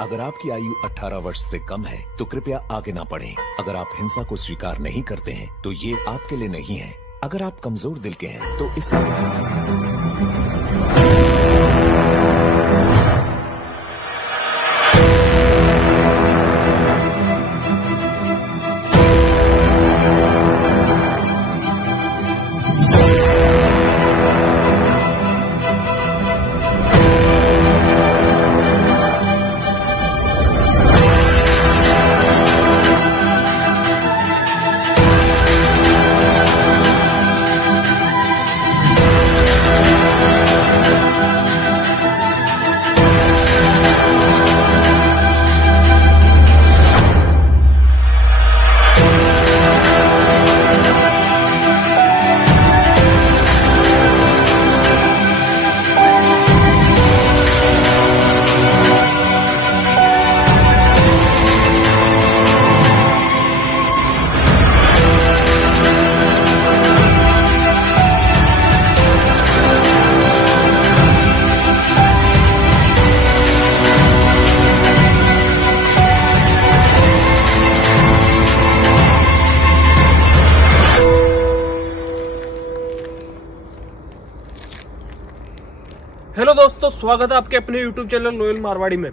अगर आपकी आयु 18 वर्ष से कम है तो कृपया आगे ना बढ़ें। अगर आप हिंसा को स्वीकार नहीं करते हैं तो ये आपके लिए नहीं है। अगर आप कमजोर दिल के हैं तो इसे हेलो दोस्तों, स्वागत है आपके अपने YouTube चैनल नोएल मारवाड़ी में।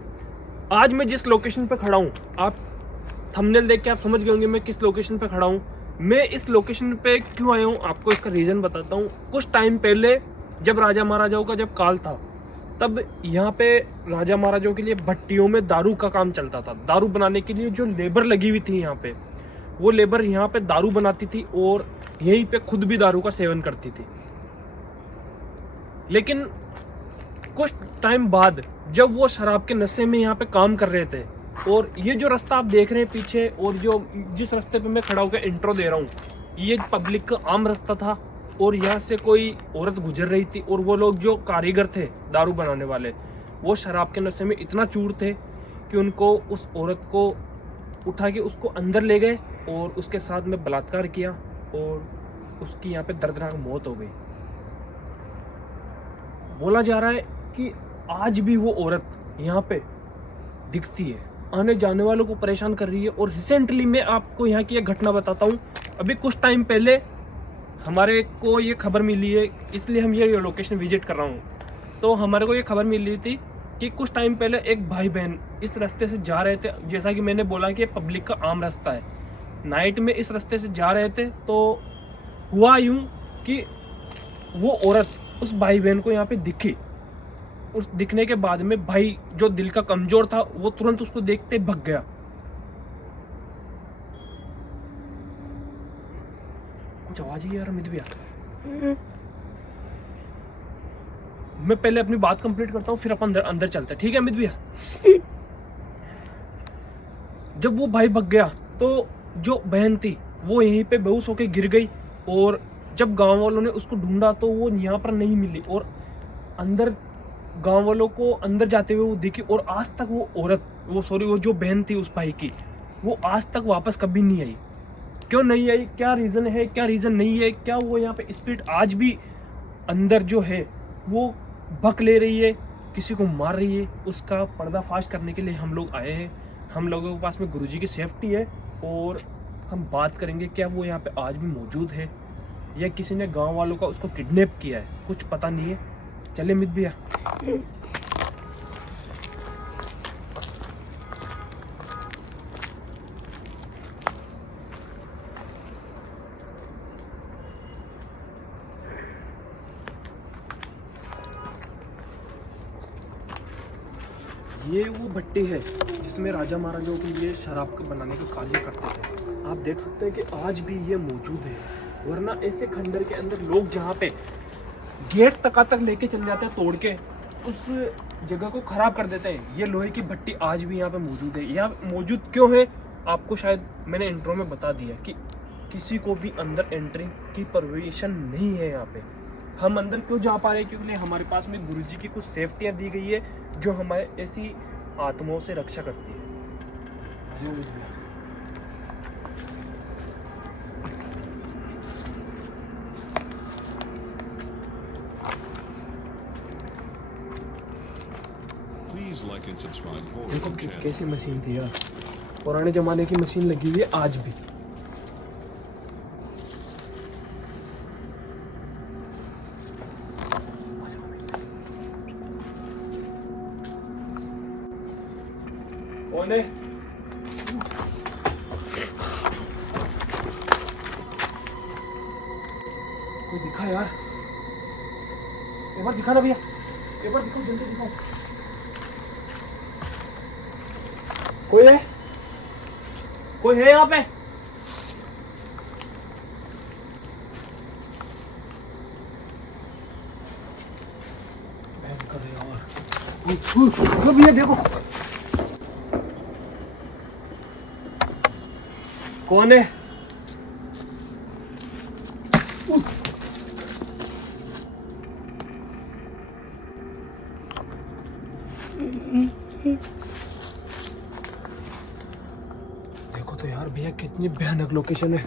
आज मैं जिस लोकेशन पे खड़ा हूँ, आप थंबनेल देख के आप समझ गए होंगे मैं किस लोकेशन पे खड़ा हूँ। मैं इस लोकेशन पे क्यों आया हूँ आपको इसका रीज़न बताता हूँ। कुछ टाइम पहले जब राजा महाराजाओं का जब काल था, तब यहाँ पे राजा महाराजाओं के लिए भट्टियों में दारू का काम चलता था। दारू बनाने के लिए जो लेबर लगी हुई थी यहाँ पे, वो लेबर यहाँ पे दारू बनाती थी और यहीं पे खुद भी दारू का सेवन करती थी। लेकिन कुछ टाइम बाद जब वो शराब के नशे में यहाँ पे काम कर रहे थे, और ये जो रास्ता आप देख रहे हैं पीछे, और जो जिस रास्ते पे मैं खड़ा होकर इंट्रो दे रहा हूँ, ये पब्लिक का आम रास्ता था। और यहाँ से कोई औरत गुजर रही थी, और वो लोग जो कारीगर थे दारू बनाने वाले, वो शराब के नशे में इतना चूर थे कि उनको उस औरत को उठा के उसको अंदर ले गए और उसके साथ में बलात्कार किया और उसकी यहाँ पे दर्दनाक मौत हो गई। बोला जा रहा है कि आज भी वो औरत यहाँ पे दिखती है, आने जाने वालों को परेशान कर रही है। और रिसेंटली मैं आपको यहाँ की एक घटना बताता हूँ। अभी कुछ टाइम पहले हमारे को ये खबर मिली है, इसलिए हम ये लोकेशन विजिट कर रहा हूँ। तो हमारे को ये खबर मिली थी कि कुछ टाइम पहले एक भाई बहन इस रास्ते से जा रहे थे। जैसा कि मैंने बोला कि पब्लिक का आम रास्ता है, नाइट में इस रास्ते से जा रहे थे। तो हुआ यूँ कि वो औरत उस भाई बहन को यहाँ पे दिखी। उस दिखने के बाद में भाई जो दिल का कमजोर था, वो तुरंत उसको देखते भग गया। कुछ आवाज ही यार अमित भैया। मैं पहले अपनी बात कंप्लीट करता हूँ, फिर अपन अंदर चलते हैं, ठीक है अमित भैया। जब वो भाई भग गया तो जो बहन थी वो यहीं पे बेहोश होके गिर गई। और जब गांव वालों ने उसको ढूंढा तो वो यहाँ पर नहीं मिली, और अंदर गांव वालों को अंदर जाते हुए वो दिखी। और आज तक वो औरत, वो जो बहन थी उस भाई की, वो आज तक वापस कभी नहीं आई। क्यों नहीं आई, क्या रीज़न है, क्या रीज़न नहीं है, क्या वो यहाँ पे स्पिरिट आज भी अंदर जो है वो भक ले रही है, किसी को मार रही है, उसका पर्दाफाश करने के लिए हम लोग आए हैं। हम लोगों के पास में गुरुजी की सेफ्टी है, और हम बात करेंगे क्या वो यहाँ पे आज भी मौजूद है या किसी ने गांव वालों का उसको किडनैप किया है, कुछ पता नहीं है। चले मित भैया। ये वो भट्टी है जिसमें राजा महाराजाओं के लिए शराब बनाने का कार्य करते थे। आप देख सकते हैं कि आज भी ये मौजूद है, वरना ऐसे खंडर के अंदर लोग जहाँ पे गेट तक लेके चले जाते हैं, तोड़ के उस जगह को खराब कर देते हैं। ये लोहे की भट्टी आज भी यहाँ पे मौजूद है। यहाँ मौजूद क्यों है आपको शायद मैंने इंट्रो में बता दिया कि किसी को भी अंदर एंट्री की परमिशन नहीं है। यहाँ पे हम अंदर क्यों जा पा रहे हैं, क्योंकि हमारे पास में गुरुजी की कुछ सेफ्टियाँ दी गई है जो हमारे ऐसी आत्माओं से रक्षा करती है। Please like and subscribe for देखो our channel. कैसी मशीन थी यार, पुराने जमाने की मशीन लगी हुई है आज भी। कौन है? कोई दिखा यार, एक बार दिखा ना भैया, एक बार दिखाओ, जल्दी दिखाओ। कोई है? कोई है यहाँ पे? भयंकर है यार। भैया देखो, कौन है? देखो तो यार भैया कितनी भयानक लोकेशन है।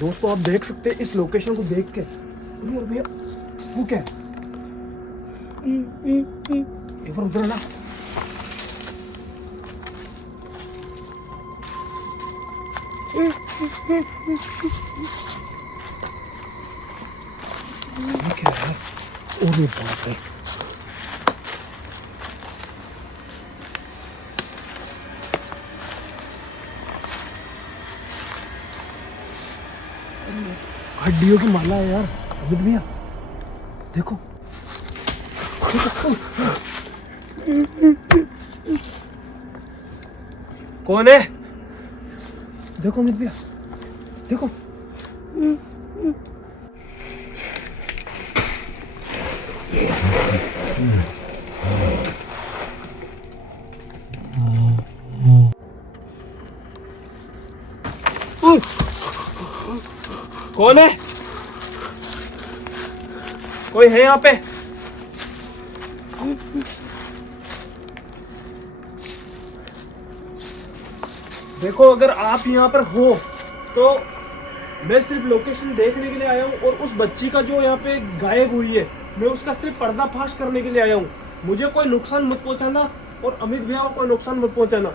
दोस्तों आप देख सकते हैं इस लोकेशन को देख के। यार भैया वो क्या है? एक बार उधर ना। ये क्या है? अरे बाप रे, हड्डियों की माला है यार। अमित भैया देखो, कौन है? देखो अमित भैया देखो, कौन है? कोई है यहाँ पे? देखो अगर आप यहाँ पर हो तो मैं सिर्फ लोकेशन देखने के लिए आया हूँ, और उस बच्ची का जो यहाँ पे गायब हुई है, मैं उसका सिर्फ पर्दाफाश करने के लिए आया हूँ। मुझे कोई नुकसान मत पहुंचाना, और अमित भैया को कोई नुकसान मत पहुंचाना।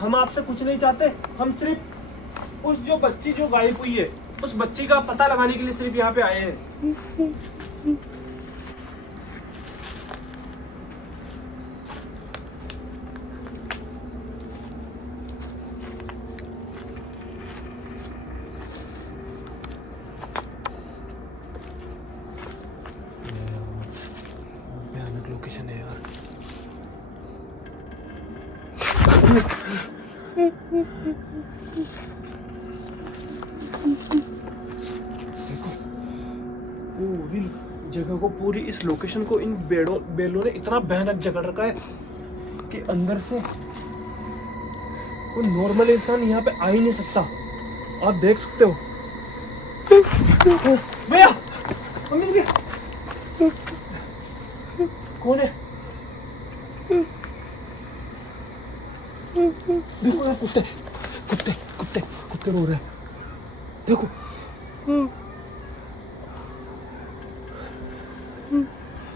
हम आपसे कुछ नहीं चाहते, हम सिर्फ उस जो बच्ची जो गायब हुई है, उस बच्ची का पता लगाने के लिए सिर्फ यहाँ पे आए हैं। भयानक लोकेशन है यार। देखो पूरी जगह को, पूरी इस लोकेशन को इन बेलों ने इतना भयानक जगह रखा है कि अंदर से कोई नॉर्मल इंसान यहाँ पे आ ही नहीं सकता। आप देख सकते हो। भैया, अमित भैया, कौन है? देखो यार, कुत्ते कुत्ते कुत्ते कुत्ते रो रहे हैं। देखो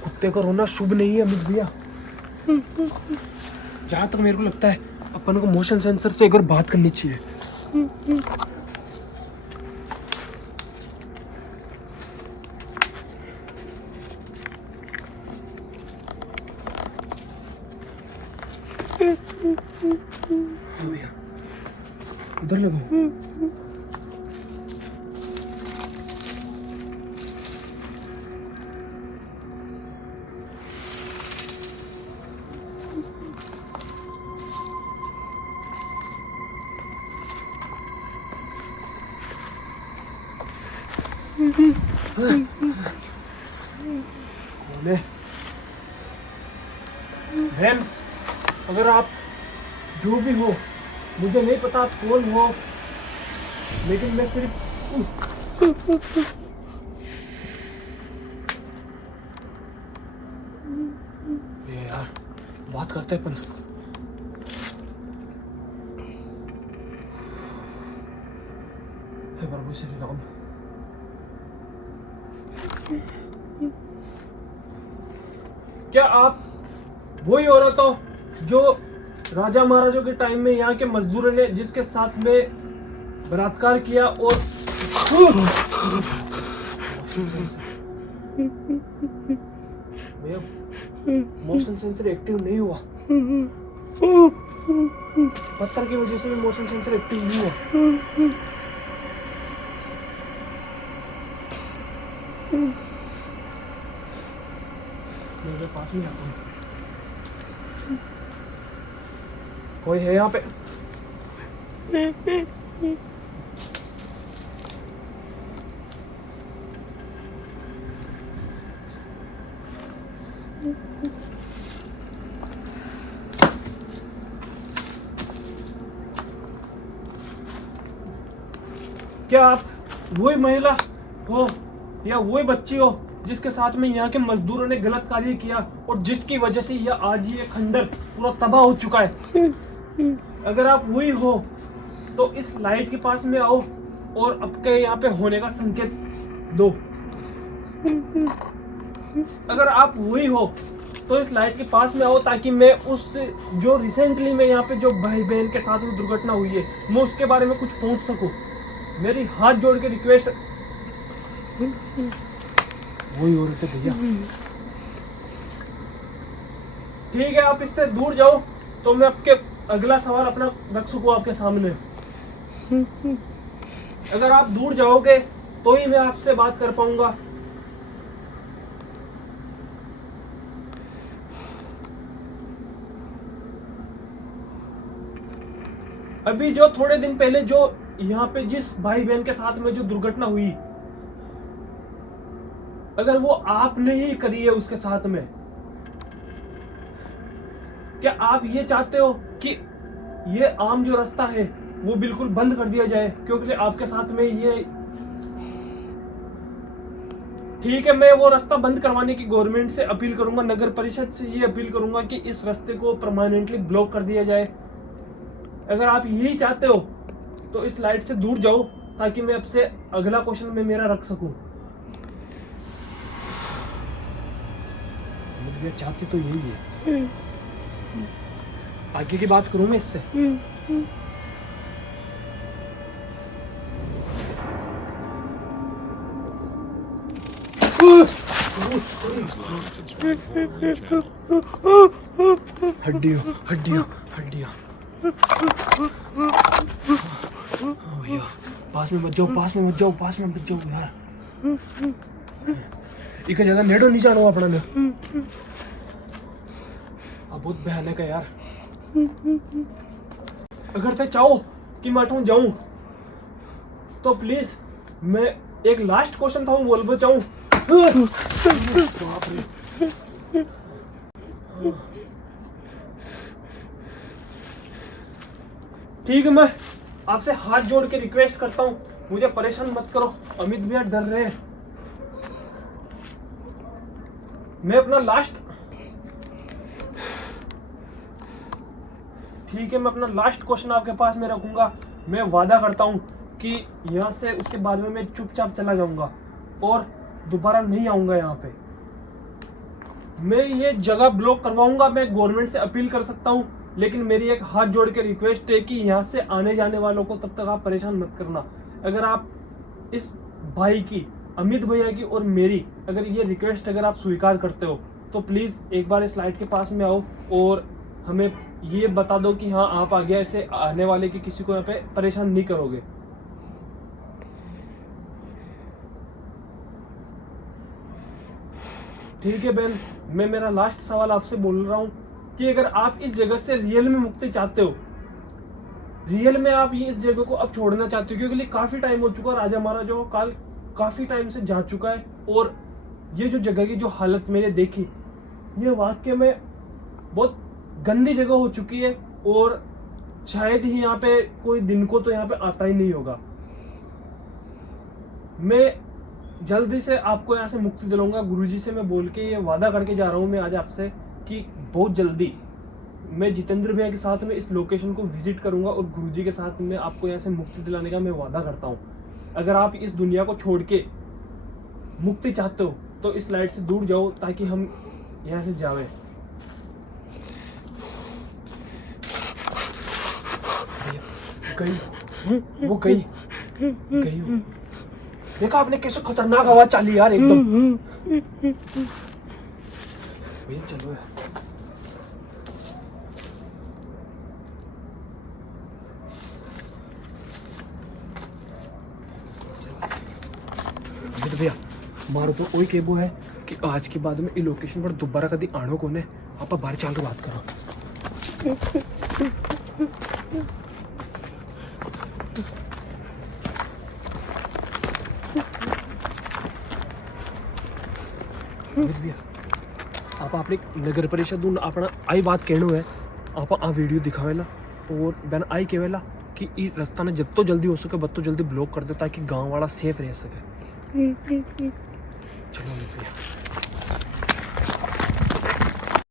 कुत्ते का रोना शुभ नहीं है अमित भैया। जहां तक मेरे को लगता है अपन को मोशन सेंसर से एक बार बात करनी चाहिए। भैया उधर लगो। बहन, अगर आप जो भी हो, मुझे नहीं पता आप कौन हो, लेकिन मैं सिर्फ ये यार बात करते हैं अपन। हे प्रभु श्री राम। क्या आप वही औरत हो जो राजा महाराजों के टाइम में यहाँ के मजदूरों ने जिसके साथ में बलात्कार किया और मोशन सेंसर एक्टिव नहीं हुआ, पत्थर की वजह से भी मोशन सेंसर एक्टिव नहीं हुआ। मेरे पास में आता हूँ, कोई है यहाँ पे? क्या आप वही महिला हो या वही बच्ची हो जिसके साथ में यहाँ के मजदूरों ने गलत कार्य किया और जिसकी वजह से यह आज ये खंडर पूरा तबाह हो चुका है? अगर आप वही हो तो इस लाइट के पास में आओ और आपके यहाँ पे होने का संकेत दो। अगर आप वही हो तो इस लाइट के पास में आओ ताकि मैं उस जो रिसेंटली में यहाँ पे जो भाई बहन के साथ में दुर्घटना हुई है मैं उसके बारे में कुछ पहुंच सकूं। मेरी हाथ जोड़ के रिक्वेस्ट। वही हो रहे थे भैया। ठीक है, आप इससे दूर जाओ तो मैं आपके अगला सवाल अपना रख सकूं आपके सामने। अगर आप दूर जाओगे तो ही मैं आपसे बात कर पाऊंगा। अभी जो थोड़े दिन पहले जो यहाँ पे जिस भाई बहन के साथ में जो दुर्घटना हुई, अगर वो आपने ही करी है उसके साथ में, क्या आप ये चाहते हो कि ये आम जो रास्ता है वो बिल्कुल बंद कर दिया जाए क्योंकि आपके साथ में ये? ठीक है, मैं वो रास्ता बंद करवाने की गवर्नमेंट से अपील करूंगा, नगर परिषद से ये अपील करूंगा कि इस रास्ते को परमानेंटली ब्लॉक कर दिया जाए। अगर आप यही चाहते हो तो इस लाइट से दूर जाओ ताकि मैं आपसे अगला क्वेश्चन में मेरा रख सकूं। मुझे चाहती तो यही है। आगे की बात करूं मैं इससे? हड्डियों हड्डियों हड्डियों। भैया पास में मत जाओ, पास में मत जाओ, पास में मत जाओ यार। इका ज्यादा नेड़ो नहीं जानो अपना ने। अब बहुत भयानक है यार। अगर ते चाहो कि मैं अठूं जाऊं तो प्लीज मैं एक लास्ट क्वेश्चन था बोल बचाऊं। ठीक है, मैं आपसे हाथ जोड़ के रिक्वेस्ट करता हूं, मुझे परेशान मत करो। अमित भैया डर रहे हैं। मैं अपना लास्ट ठीक है, मैं अपना लास्ट क्वेश्चन आपके पास में रखूंगा। मैं वादा करता हूं कि यहाँ से उसके बाद में मैं चुपचाप चला जाऊंगा और दोबारा नहीं आऊंगा यहाँ पे। मैं ये जगह ब्लॉक करवाऊंगा, मैं गवर्नमेंट से अपील कर सकता हूँ, लेकिन मेरी एक हाथ जोड़ के रिक्वेस्ट है कि यहाँ से आने जाने वालों को तब तक आप परेशान मत करना। अगर आप इस भाई की, अमित भैया की और मेरी अगर ये रिक्वेस्ट अगर आप स्वीकार करते हो तो प्लीज़ एक बार इस लाइट के पास में आओ और हमें ये बता दो कि हाँ आप आगे ऐसे आने वाले की किसी को यहाँ पे परेशान नहीं करोगे। ठीक है बहन, मैं मेरा लास्ट सवाल आपसे बोल रहा हूँ कि अगर आप इस जगह से रियल में मुक्ति चाहते हो, रियल में आप ये इस जगह को अब छोड़ना चाहते हो क्योंकि काफी टाइम हो चुका, राजा महाराजा काल काफी टाइम से जा चुका है और ये जो जगह की जो हालत मैंने देखी ये वाकई में बहुत गंदी जगह हो चुकी है और शायद ही यहाँ पे कोई दिन को तो यहाँ पे आता ही नहीं होगा। मैं जल्दी से आपको यहाँ से मुक्ति दिलाऊंगा। गुरुजी से मैं बोल के ये वादा करके जा रहा हूँ मैं आज आपसे कि बहुत जल्दी मैं जितेंद्र भैया के साथ में इस लोकेशन को विजिट करूंगा और गुरुजी के साथ में आपको यहाँ से मुक्ति दिलाने का मैं वादा करता हूँ। अगर आप इस दुनिया को छोड़ के मुक्ति चाहते हो तो इस लाइट से दूर जाओ ताकि हम यहाँ से जावे। गई वो गई वो। देखा आपने कैसे खतरनाक आवाज चाली यार एकदम। भैया चलो यार। भैया मारो तो वही केबो है कि आज के बाद में ई लोकेशन पर दोबारा कभी आनो को ने आप बाहर चल के बात करो। भैया आप अपने नगर परिषद अपना आई बात कहनो है आप आ वीडियो दिखावेला और बैन आई कहेला कि ई रास्ता ने जितो जल्दी हो सके बत्तो जल्दी ब्लॉक कर दो ताकि गांव वाला सेफ रह सके। चलो भैया।